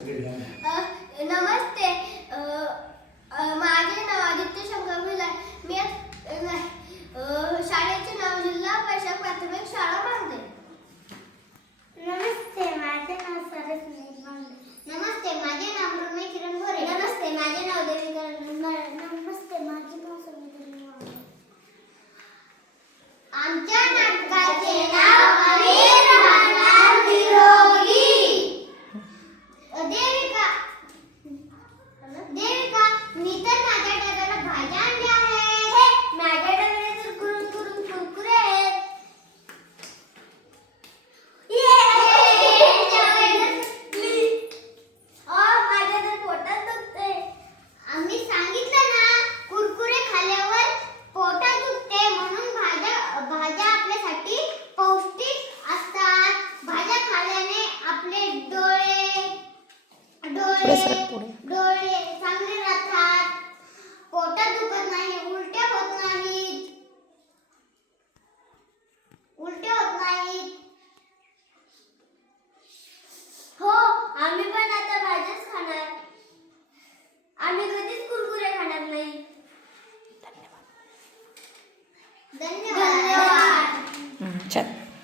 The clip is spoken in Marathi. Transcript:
नमस्ते. माझे नाव आदित्य शंकर भिलार. मी शाळेचे नाव जिल्हा परिषद प्राथमिक शाळा मांगदे. नमस्ते, माझे नाव सरस्वती मांगदे. नमस्ते, माझे नाव रमेश किरण गोरे. नमस्ते, माझे नाव देविका. नमस्ते, माझे नाव समीर मांगदे. आमच्या नाटकाचे नाव अमीर राहणार निरोगी. देविका, मी तर माझ्या डब्याला भाज्या आणल्या आहेत. माझ्या डब्याला तर कुरुम कुरकुरे आहेत. माझ्या तर पोटात दुखते. आम्ही सांगितलं ना, कुरकुरे खाल्ल्यावर पोटात दुखते, म्हणून भाज्या आपल्यासाठी पौष्टिक असतात. भाज्या खाल्ल्याने आपले डोळे चांगले राहतात.